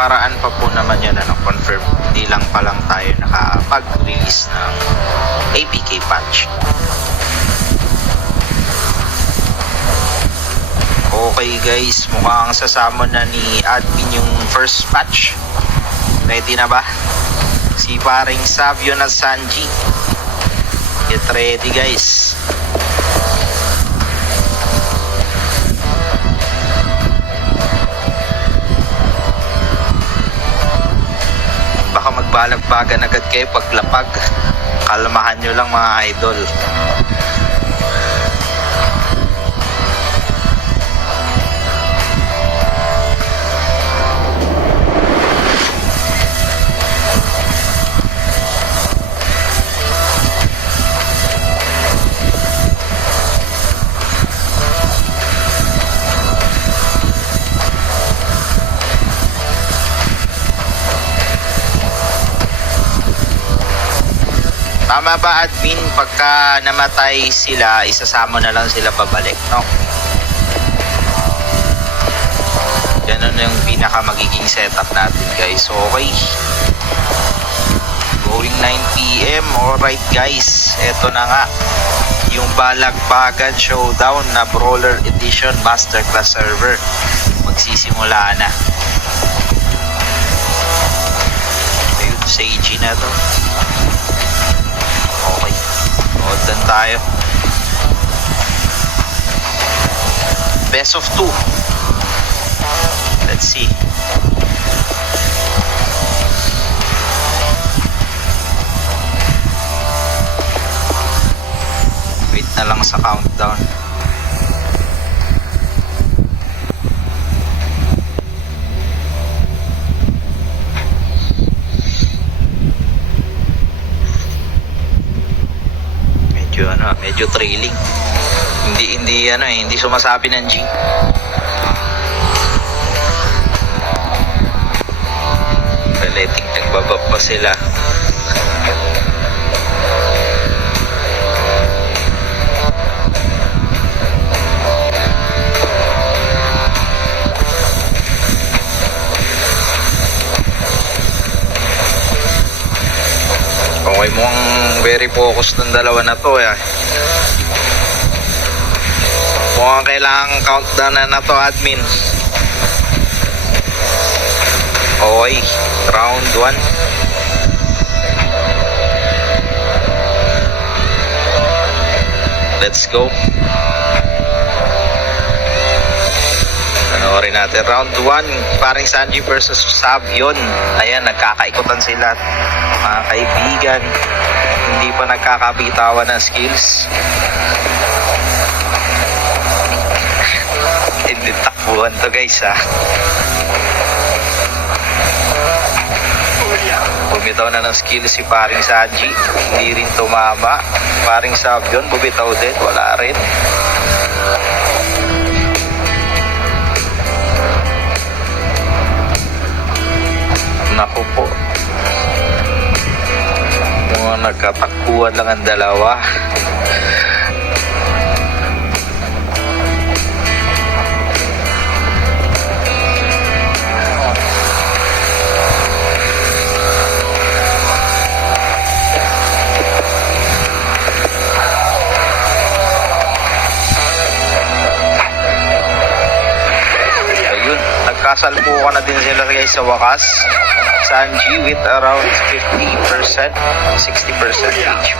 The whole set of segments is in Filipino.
nakaraan pa po naman yun confirm. Hindi lang pa lang tayo nakapag-release ng APK patch. Okay guys, mukhang sasama na ni admin yung first patch. Ready na ba? Si paring Savio na Sanji. Get ready guys. Baka magbalagbagan agad kayo paglapag. Kalmahan nyo lang mga idol. Tama ba admin, pagka namatay sila, isasama na lang sila pabalik, no? Ganun yung pinaka magiging setup natin guys. Okay. Going 9 PM. Alright guys, eto na nga. Yung Balagbagan Showdown na Brawler Edition Masterclass Server. Magsisimula na. Ayun, Seiji na to. Okay, ordan tayo. Best of 2. Let's see. Wait na lang sa countdown. Medyo trailing. Hindi sumasabi ng G. Paleting nagbabab pa sila. Okay, mukhang very focused ng dalawa na to eh. Mukhang kailangan countdown na to admin. Okay, round 1. Let's go. Panoorin natin round 1. Paring Sanji versus Savion. Ayan, nagkakaikutan sila mga kaibigan. Hindi pa nagkakabitawan ng skills. Hindi takbuhan to guys ha. Bumitaw na ng skills si paring Sanji. Hindi rin tumama. Paring Savion bumitaw din. Wala rin. Naku po. Mga nagkatakbuhan lang ang dalawa. Nagkasalpukan na din sila guys sa wakas. Sanji with around 50%, 60% HP.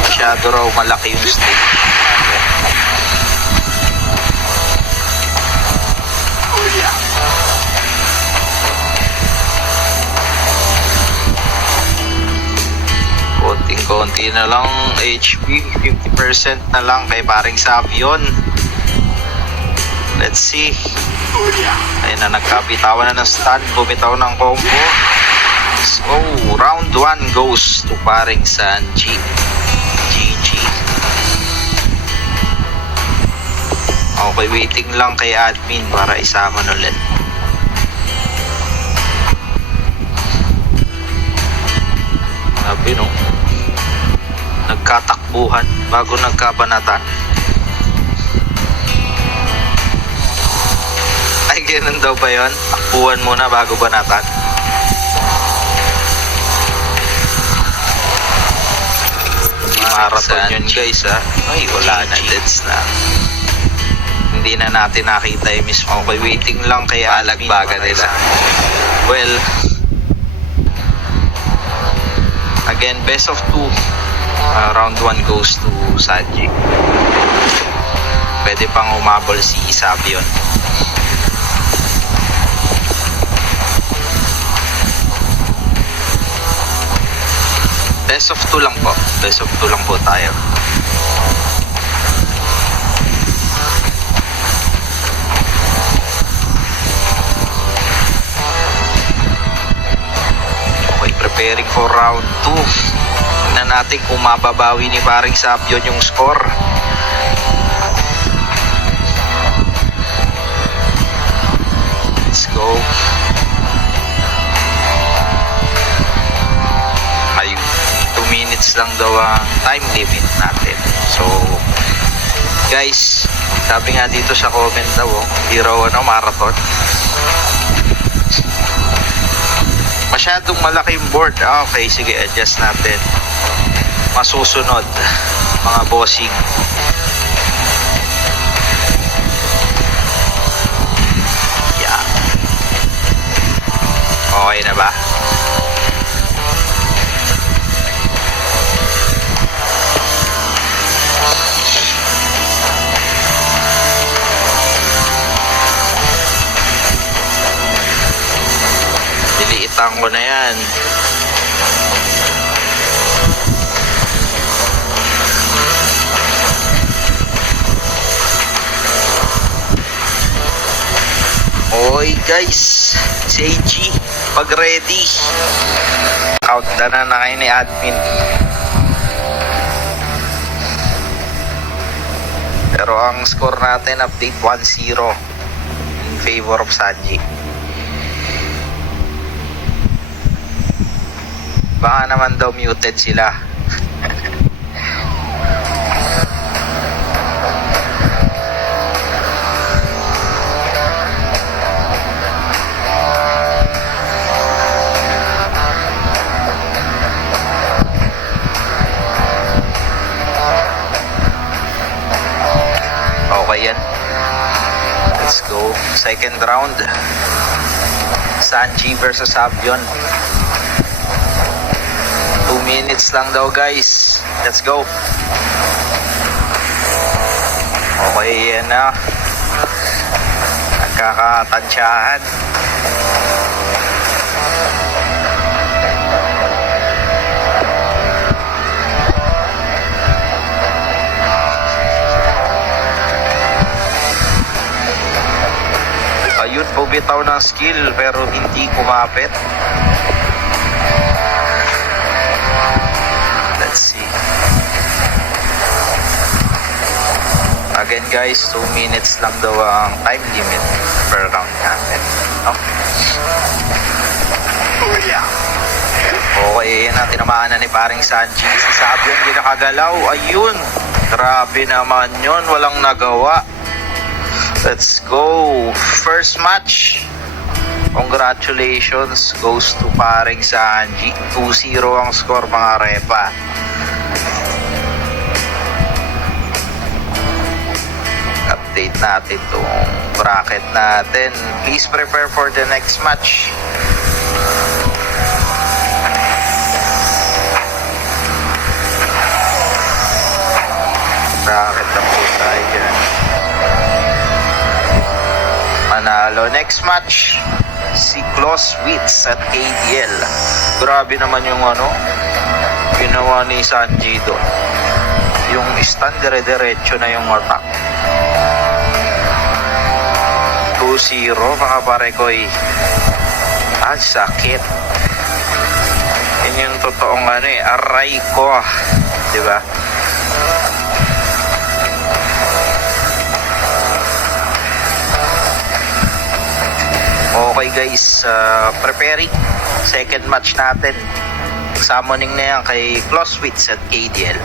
Masyado raw malaki yung stick. Konti na lang HP, 50% na lang kay paring Savion. Let's see. Ayun na, nagkabitawan na ng stun, bumitaw ng combo. So, round 1 goes to paring Sanji. GG. Okay, waiting lang kay admin para isama ulit. nagkatakbuhan bago nagkabanatan. Ay, ganun daw ba yun? Takbuhan muna bago banatan. Hindi marathon yun guys ha. Ay, wala na, deads na. Hindi na natin nakita yung mismo. Okay, waiting lang kay alagbaga nila. Well, again, best of 2. Round 1 goes to Sanji. Pwede pang umabol si Savion. Best of 2 lang po. Best of 2 lang po tayo. Okay, preparing for round 2. Tignan natin kung mababawi ni paring Savion yung score. Let's go. Ay, 2 minutes lang daw ang time limit natin. So, guys, sabi nga dito sa comment daw, hindi raw marathon. Masyadong malaki yung board. Okay, sige, adjust natin. Masusunod, mga bossing. Yeah. Okay na ba? Diliitan ko na yan. Okay guys, si AG, pag ready, countdown na kayo ni admin. Pero ang score natin, update 1-0 in favor of Sanji. Baka naman daw muted sila. Okay yan. Let's go. Second round. Sanji versus Savion. 2 minutes lang daw guys. Let's go. Okay, yan na. Nagkakatansyahan. Ayun, bumitaw ng skill pero hindi kumapit. Let's see. Again guys, 2 minutes lang daw ang time limit per round natin. Okay. Okay, yan na, tinamaan na ni paring Sanji. Si Savion hindi nakagalaw. Ayun, grabe naman yun, walang nagawa. Let's go. First match. Congratulations goes to paring Sanji. 2-0 ang score mga repa. Update natin itong bracket natin. Please prepare for the next match. Bracket na po tayo dyan. Manalo. Next match, si Clausewitz at KDL. Grabe naman yung ginawa ni Sanji doon. Yung stand dire-diretso na yung attack. 2-0 mga parekoy. Ang sakit. Yun yung totoong aray ko. Diba? Okay guys, preparing second match natin. Summoning na yan kay Clausewitz at KDL.